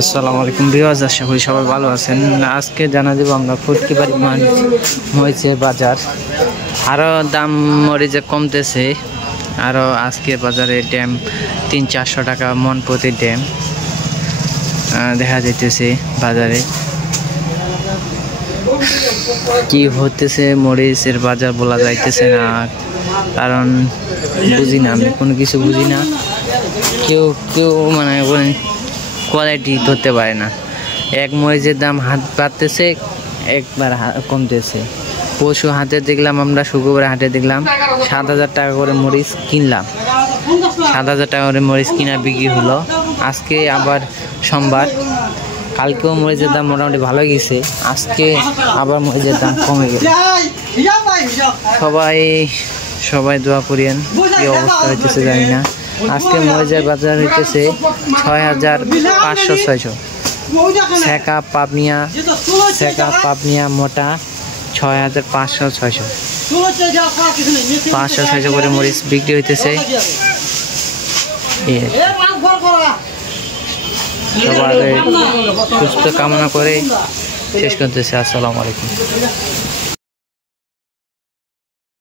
আসসালামু আলাইকুম ভিউয়ার্স, আশা করি সবাই ভালো আছেন। আজকে জানা দেব আমরা ফুটকিবাড়ি মরিচের বাজার। আরও দাম মরিচে কমতেছে, আরও আজকে বাজারে ড্যাম 300-400 টাকা মন প্রতি ড্যাম দেখা যাইতেছে বাজারে। কি হতেছে মরিচের বাজার বলা যাইতেছে না, কারণ বুঝি না, আমি কোনো কিছু বুঝি না। কেউ মানে কোয়ালিটি ধরতে পারে না। এক মরিচের দাম হাত বাড়তেছে, একবার কমতেছে। পরশু হাটে দেখলাম, আমরা শুক্রবার হাটে দেখলাম 7,000 টাকা করে মরিচ কিনলাম। 7,000 টাকা করে মরিচ কিনা বিক্রি হলো। আজকে আবার সোমবার, কালকেও মরিচের দাম মোটামুটি ভালো গেছে, আজকে আবার মরিচের দাম কমে গেল। সবাই দোয়া করিয়েন, কি অবস্থা হইতেছে জানি না। আজকে মরিচের বাজার হইতেছে 6,500-6,000। সেকা পাবনিয়া মোটা 6,500-6,000। 500-6,000 করে মরিচ বিক্রি হইতেছে। সবার সুস্থ কামনা করে শেষ করতেছে। আসসালামু আলাইকুম।